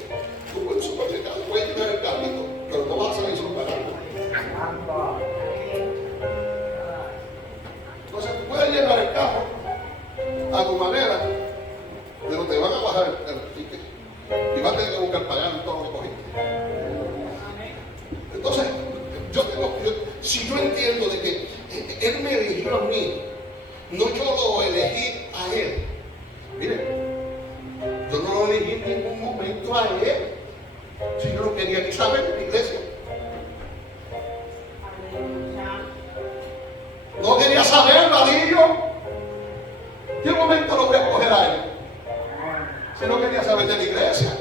tú en el supermercado puedes llevar el carrito, pero no vas a salir superando. Entonces, tú puedes llenar el carro a tu manera, pero te van a bajar el ticket y vas a tener que buscar pagar todo lo que cogiste. Entonces, si yo entiendo de que Él me eligió a mí, no yo lo elegí a Él. Miren, yo no lo elegí en ningún momento a Él. Si yo no quería ni saber de la iglesia. No quería saber, Vadillo. ¿Qué momento lo voy a escoger a Él? Si no quería saber de la iglesia.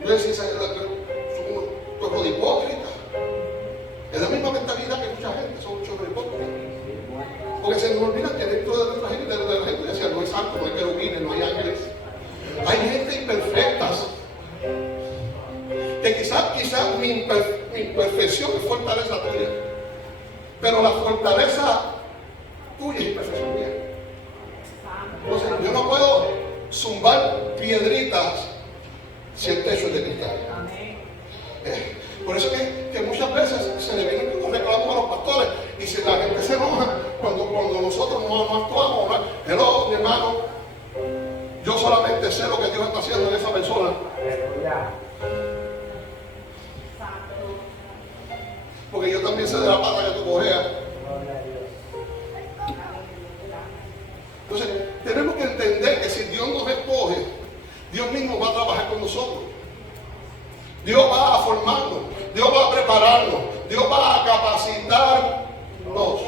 Yo decía: son un pueblo de hipócritas. Es la misma mentalidad que mucha gente, son muchos hipócritas. Porque se nos olvida que dentro de nuestra gente, de la iglesia, no hay santos, no hay querubines, no hay ángeles. Hay gente imperfecta. Que quizás mi imperfección es fortaleza tuya. Pero la fortaleza tuya es imperfección mía. Entonces, yo no puedo zumbar piedritas si el techo es de cristal. Por eso que muchas veces se le vienen los reclamos a los pastores, y si la gente se enoja cuando nosotros no actuamos, ¿no? Hello, mi hermano, yo solamente sé lo que Dios está haciendo en esa persona. Porque yo también sé de la pata que tú cojeas. Entonces, tenemos que entender que si Dios nos escoge, Dios mismo va a trabajar con nosotros. Dios va a formarnos, Dios va a prepararnos, Dios va a capacitarnos.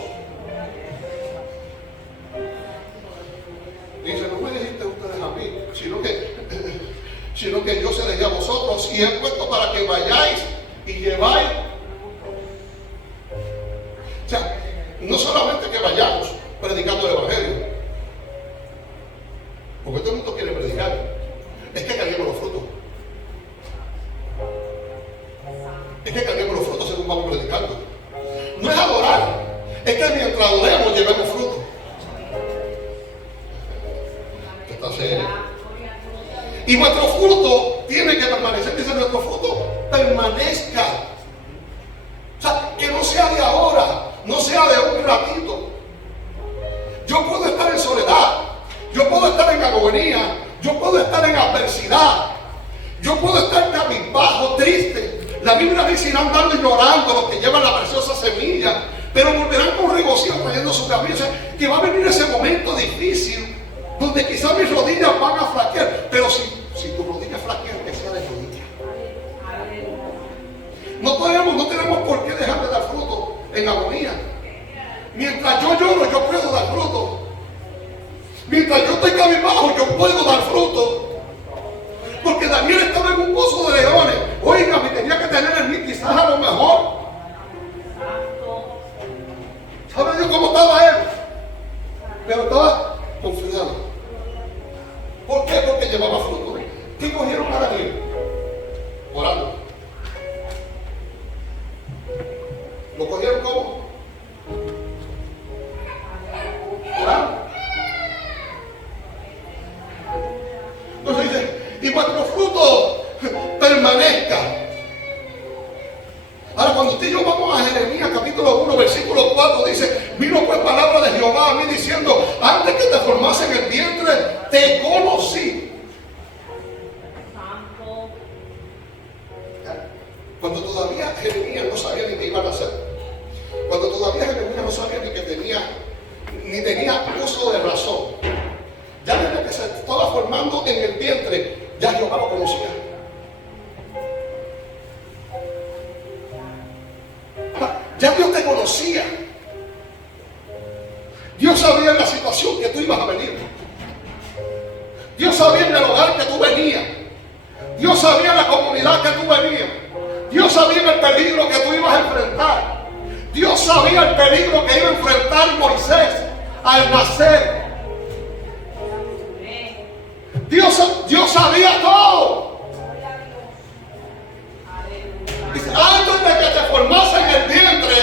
Dice: no me dijiste ustedes a mí, sino que yo se les di a vosotros, y he puesto para que vayáis y lleváis. O sea, no solamente que vayamos predicando el evangelio, porque todo el mundo quiere predicar, es que carguemos los frutos. Es que carguemos los frutos según vamos predicando. No es adorar, es que mientras adoremos llevemos frutos. Está serio. Y nuestro fruto tiene que permanecer. Dice: nuestro fruto permanezca. O sea, que no sea de ahora, no sea llorando y llorando los que llevan la preciosa semilla, pero volverán con regocijo trayendo su cabeza. Que va a venir ese momento difícil donde quizás mis rodillas van a flaquear, pero si tu rodilla flaquea, que sea de rodilla. No tenemos por qué dejar de dar fruto en agonía. Mientras yo lloro, yo puedo dar fruto. Mientras yo estoy cabizbajo, yo puedo dar fruto. Porque Daniel estaba en un pozo de leones. Oiga, me tenía que tener en mí quizás a lo mejor. ¿Sabe Dios cómo estaba él? Pero estaba confiado. ¿Por qué? Porque llevaba fruto. ¿Qué cogieron a Daniel? Orando. ¿Lo cogieron cómo? Orando. Entonces dice, y vuestro fruto permanezca. Ahora, cuando usted y yo vamos a Jeremías capítulo 1, versículo 4, dice, vino pues palabra de Jehová a mí diciendo, antes que te formase en el vientre, te conocí. Cuando todavía Jeremías no sabía ni qué iba a hacer. Cuando todavía Jeremías no sabía ni tenía uso de razón. Ya desde que se estaba formando en el vientre, ya Jehová lo conocía. Ya Dios te conocía. Dios sabía en la situación que tú ibas a venir. Dios sabía en el hogar que tú venías. Dios sabía en la comunidad que tú venías. Dios sabía en el peligro que tú ibas a enfrentar. Dios sabía el peligro que iba a enfrentar Moisés al nacer. Dios sabía todo. Dice, antes de que te formase en el vientre,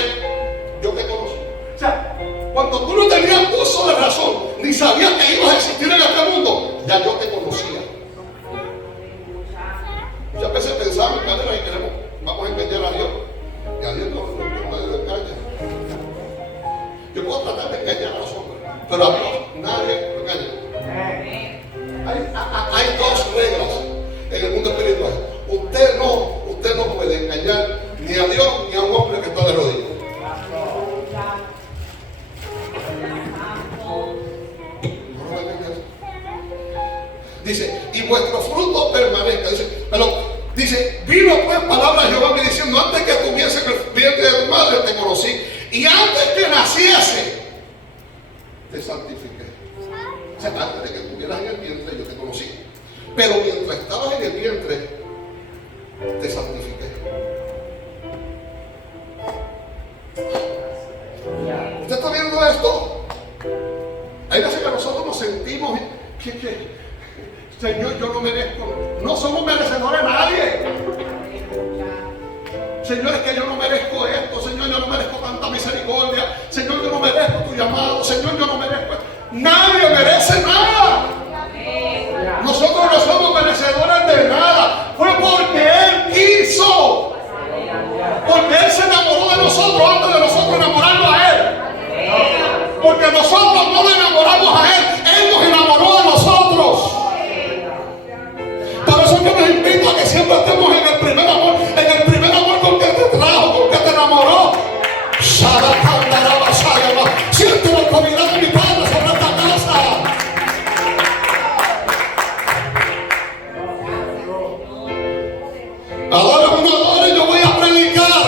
yo te conocí. O sea, cuando tú no tenías uso de razón, ni sabías que ibas a existir en este mundo, ya yo te conocía. Muchas veces pensamos en cadena y queremos, vamos a engañar a Dios. Y a Dios no le engaña. Yo puedo tratar de engañar a los hombres, pero a Dios nadie lo engaña. Hay dos reglas en el mundo espiritual. Usted no puede engañar ni a Dios ni a un hombre que está de rodillas. Dice, y vuestro fruto permanezca. Dice, vino pues palabra de Jehová me diciendo, antes que tuviese el vientre de tu madre te conocí, y antes que naciese te santifiqué. O sea, antes de que estuvieras en el vientre yo te conocí, pero mientras estabas en el vientre te santifiqué. ¿Usted está viendo esto? Hay veces que nosotros nos sentimos que Señor, yo no merezco. No somos merecedores de nadie. Señor, es que yo no merezco esto. Señor, yo no merezco tanta misericordia. Señor, yo no merezco tu llamado. Señor, yo no merezco esto. Nadie merece nada. Nosotros no somos merecedores de nada. Fue porque Él quiso. Porque Él se enamoró de nosotros antes de nosotros enamorarnos a Él. Porque nosotros no le enamoramos a Él. Él nos enamoró de nosotros. Por eso yo les invito a que siempre estemos en el primer amor. En el primer amor con que te trajo, con que te enamoró. Siento la autoridad de mi Padre sobre esta casa. Ahora una hora yo voy a predicar.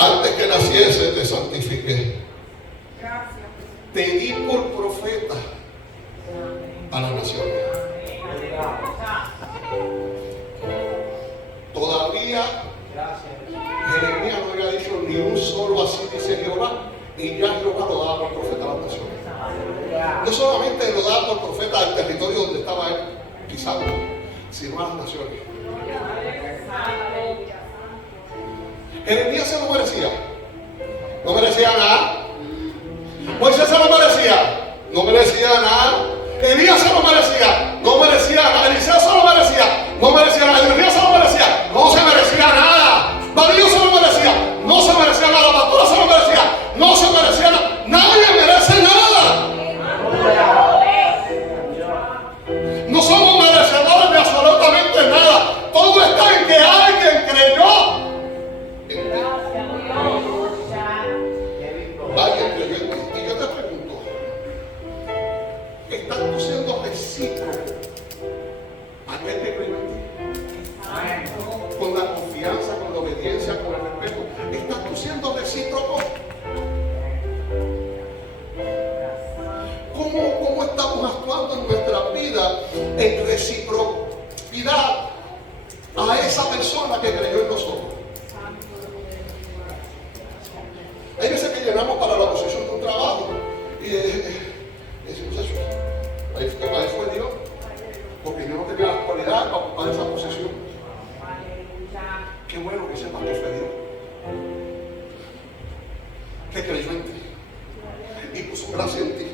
Antes que naciese te santifiqué. Te di por profeta a las naciones. Todavía Jeremías no había dicho ni un solo así dice Jehová, y ya Jehová lo daba por profeta a las naciones. No solamente lo daba por profeta al territorio donde estaba él pisando, sino a las naciones. Jeremías se lo merecía. No merecía nada. Moisés se lo merecía. No merecía nada. Elías se lo merecía. No merecía nada. Eliseo se lo merecía. No merecía nada. Jeremías se lo merecía. No se merecía nada. Darío se lo merecía. No se merecía nada. La pastora se lo merecía. No se merecía nada. Nadie merece nada. reciprocidad a esa persona que creyó en nosotros. Hay veces que llegamos para la posición de un trabajo y decimos eso. Ahí fue Dios, porque yo no tenía la cualidad para ocupar esa posición. Qué bueno que sepas que fue Dios, que creyó en ti y puso gracia en ti,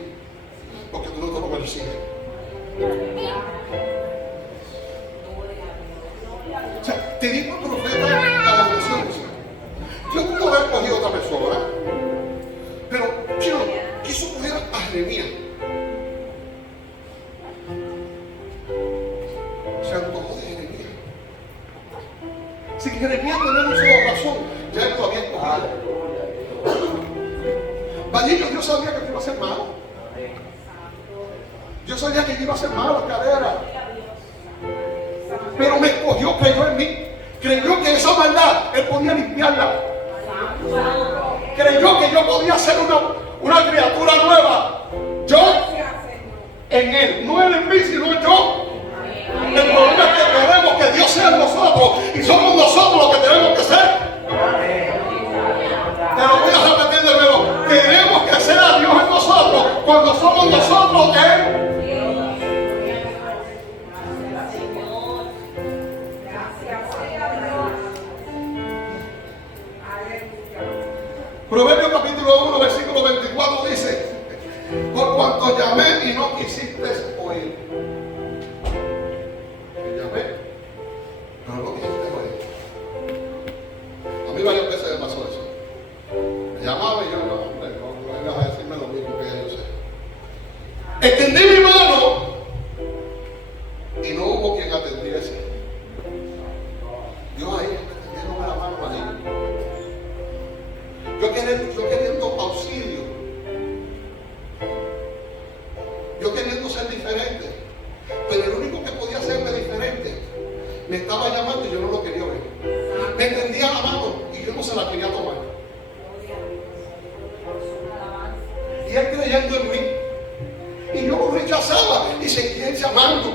porque tú no te lo merecías. O sea, te digo profeta a las naciones. Yo puedo haber cogido a otra persona, pero Dios quiso coger a Jeremías. Se antojó de Jeremías. Si Jeremías tenía un solo razón, ya él lo había escogido. Vallillo, yo sabía que iba a ser malo. Yo sabía que iba a ser malo, cadera. Pero me escogió, creyó en mí. Creyó que esa maldad él podía limpiarla. Creyó que yo podía ser una criatura nueva. Yo en él, no él en mí, sino yo. El problema es que queremos que Dios sea en nosotros y somos nosotros los que tenemos que ser. Te lo voy a repetir de nuevo. Queremos que sea Dios en nosotros cuando somos nosotros Él. Proverbios capítulo 1, versículo 24 dice: por cuanto llamé y no quisiste oír. Llamé, pero no quisiste oír. A mí varias veces me pasó eso. Me llamaba y yo, no, hombre, no vengas a decirme lo mismo que ya yo sé. Extendí mi mano y no hubo quien atendiese. Dios ahí extendiéndome la mano para mí. Yo queriendo auxilio. Yo queriendo ser diferente. Pero el único que podía hacerme diferente me estaba llamando y yo no lo quería oír. Me tendía la mano y yo no se la quería tomar. Y él creyendo en mí. Y yo lo rechazaba y seguía llamando.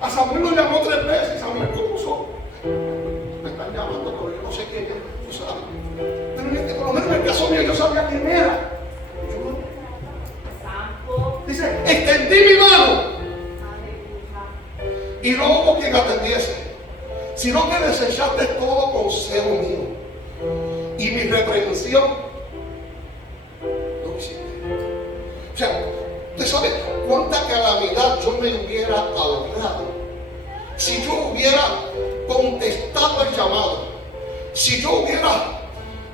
A Samuel lo llamó 3 veces y Samuel puso. Me están llamando, pero yo no sé quién es, tú sabes. Pero por lo menos en el caso mío yo sabía quién era. Dice, extendí mi mano y no hubo quien atendiese, sino que desechaste todo consejo mío y mi reprensión no quisiste. O sea, usted sabe cuánta calamidad yo me hubiera ahorrado si yo hubiera contestado el llamado, si yo hubiera,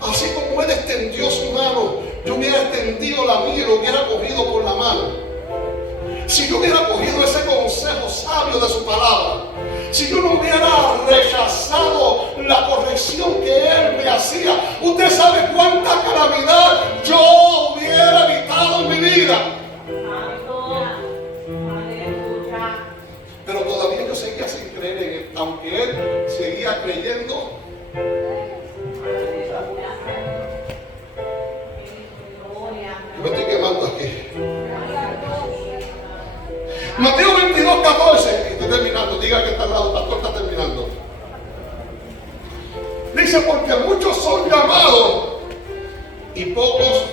así como él extendió su mano, yo hubiera extendido la mía y lo hubiera cogido por la mano. Si yo hubiera cogido ese consejo sabio de su palabra, si yo no hubiera rechazado la corrección que él me hacía, usted sabe cuánta calamidad yo hubiera evitado en mi vida. Pero todavía yo seguía sin creer en él, aunque él seguía creyendo. Yo me estoy quemando aquí. Mateo 22, 14. Estoy terminando. Diga que está al lado, pastor, está terminando. Dice, porque muchos son llamados y pocos.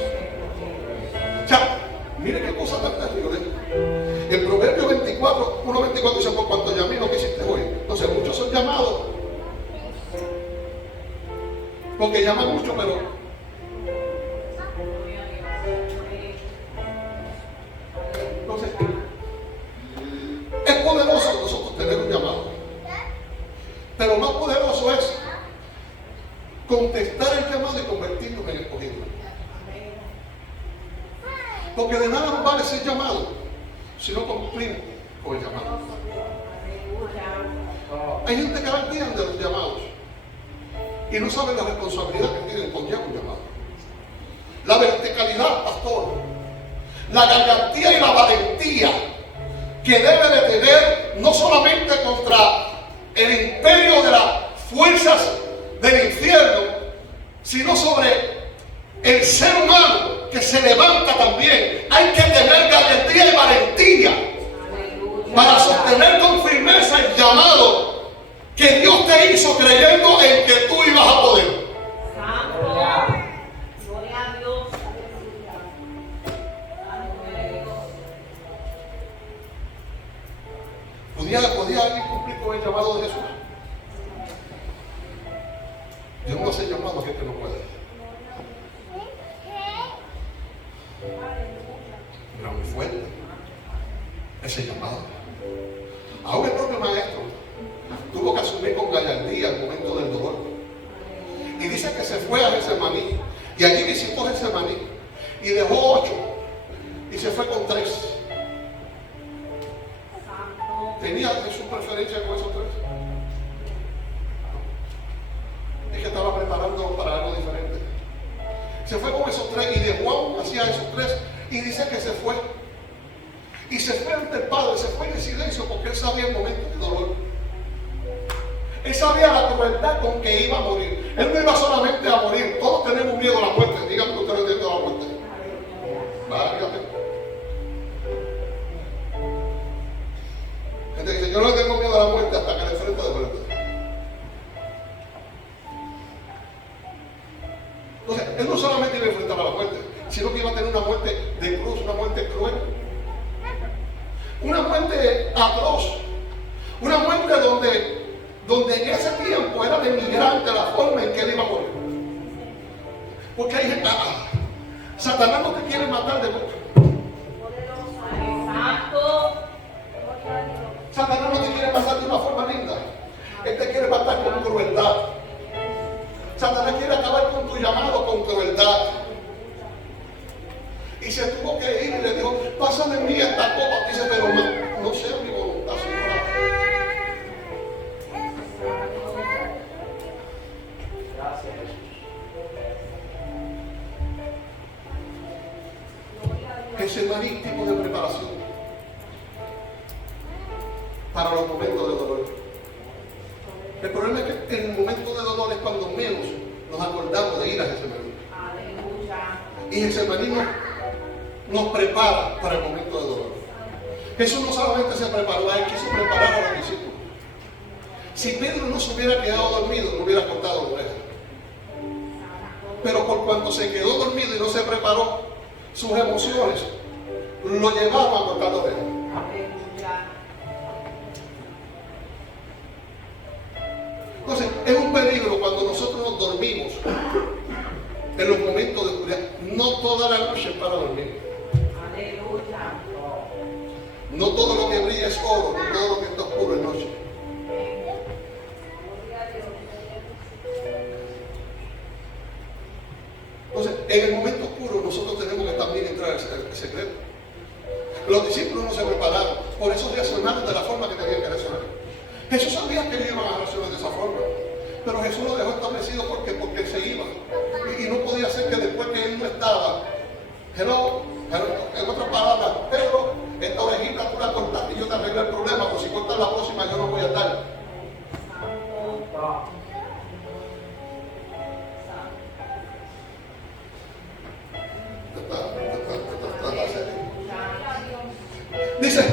O sea, mire qué cosa tan terrible. En Proverbios 24, 1:24 dice, por cuanto llamé no quisiste oír. Entonces, muchos son llamados. Porque llaman mucho, pero entonces, es poderoso nosotros tener un llamado. Pero más poderoso es contestar el llamado y convertirnos en escogidos. Porque de nada nos vale ser llamado si no cumplimos con el llamado. Hay gente que va al día de los llamados y no saben la responsabilidad que tienen con un llamado. La verticalidad, pastor, la gallardía y la valentía que debe de tener no solamente contra el imperio de las fuerzas del infierno, sino sobre el ser humano que se levanta también. Hay que tener gallardía y valentía. para sostener con firmeza el llamado que Dios te hizo creyendo en que tú ibas a poder. Santo. Gloria a Dios. ¿Podía alguien cumplir con el llamado de Jesús? Dios no hace llamado a gente que no puede. Era muy fuerte ese llamado. Aún el propio maestro tuvo que asumir con gallardía el momento del dolor. Y dice que se fue a Getsemaní y allí visitó Getsemaní y dejó 8 y se fue con 3. ¿Tenía su preferencia con esos 3? Es que estaba preparando para algo diferente. Se fue con esos 3 y dejó aún hacia esos 3 y dice que se fue. Y se fue ante el Padre, se fue en silencio porque él sabía el momento de dolor. Él sabía la crueldad con que iba a morir. Él no iba solamente a morir. Todos tenemos miedo a la muerte. Díganme que ustedes tienen miedo a la muerte. Válgame. Gente dice, yo no le tengo miedo a la muerte hasta que le enfrenta de frente. Entonces, él no solamente iba a enfrentar a la muerte, sino que iba a tener una muerte de cruz, una muerte cruel. Una muerte atroz. Una muerte donde en ese tiempo era denigrante la forma en que él iba a morir. Porque hay gente, Satanás no te quiere matar de boca. Santo. Satanás no te quiere matar de una forma linda. Él te quiere matar con crueldad. Satanás quiere acabar con tu llamado con crueldad. Y se tuvo que ir y le dijo, pásame en mí esta copa. Dice, pero no sea mi voluntad, Señora. Gracias. Getsemaní, tipo de preparación para los momentos de dolor. El problema es que en el momento de dolor es cuando menos nos acordamos de ir a Getsemaní. Aleluya. Y Getsemaní nos prepara para el momento de dolor. Jesús no solamente se preparó a él, quiso preparar a los discípulos. Si Pedro no se hubiera quedado dormido, no hubiera cortado la oreja. Pero por cuanto se quedó dormido y no se preparó, sus emociones lo llevaron a cortar la oreja. Aleluya. Entonces, es un peligro cuando nosotros nos dormimos en los momentos de oscuridad. No toda la noche es para dormir. Aleluya. No todo lo que brilla es oro, no todo lo que está oscuro es noche. Entonces, en el momento oscuro nosotros tenemos que también entrar al secreto. Los discípulos no se prepararon, por eso reaccionaron de la forma que tenían que reaccionar. Jesús sabía que ellos iban a reaccionar de esa forma, pero Jesús lo dejó establecido porque se iba. Y no podía ser que después que él no estaba, en otras palabras, Pedro, esta orejita tú la cortaste y yo te arreglé el problema, pero si cortas la próxima yo no voy a estar. Dice,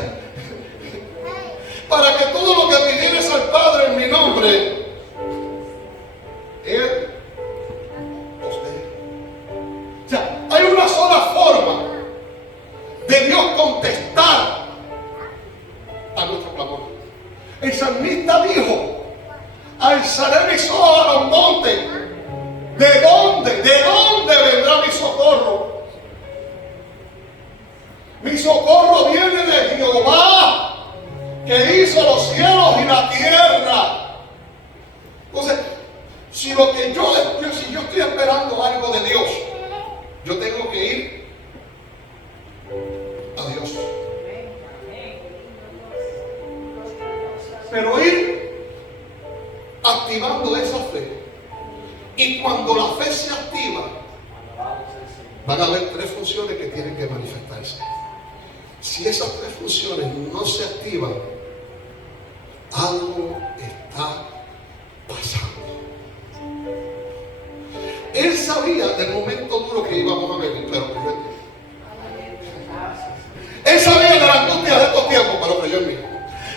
para que todo lo que pidieres al Padre en mi nombre, Él os dé. O sea, hay una sola forma de Dios contestar a nuestro clamor. El salmista dijo, alzaré mis ojos a los montes. ¿De dónde? ¿De dónde vendrá mi socorro? Mi socorro viene de Jehová, que hizo los cielos y la tierra. Entonces, si yo estoy esperando algo de Dios, yo tengo que ir a Dios. Pero ir activando esa fe. Y cuando la fe se activa, van a haber 3 funciones que tienen que manifestarse. Si esas 3 funciones no se activan, algo está pasando. Él sabía del momento duro que íbamos a vivir, pero creyó en Dios. Él sabía de la angustia de estos tiempos, pero creyó en mí.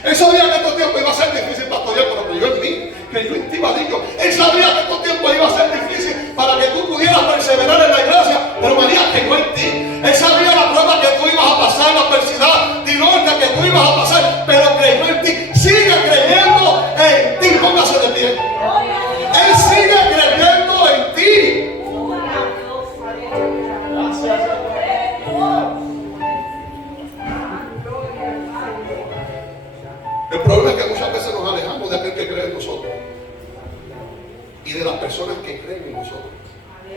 Él sabía que estos tiempos iba a ser difícil pastorear, pero creyó en mí, creyó en ti, Vadillo. Él sabía que estos tiempos iba a ser difícil para que tú pudieras perseverar en la iglesia, pero María creyó en ti. Él sabía la prueba que tú ibas a pasar, la adversidad dilógica que tú ibas a pasar, pero creyó en ti. Sigue creyendo en ti. Póngase de pie. Él sigue creyendo en ti. El problema es que muchas veces nos alejamos de aquel que cree en nosotros y de las personas que creen en nosotros.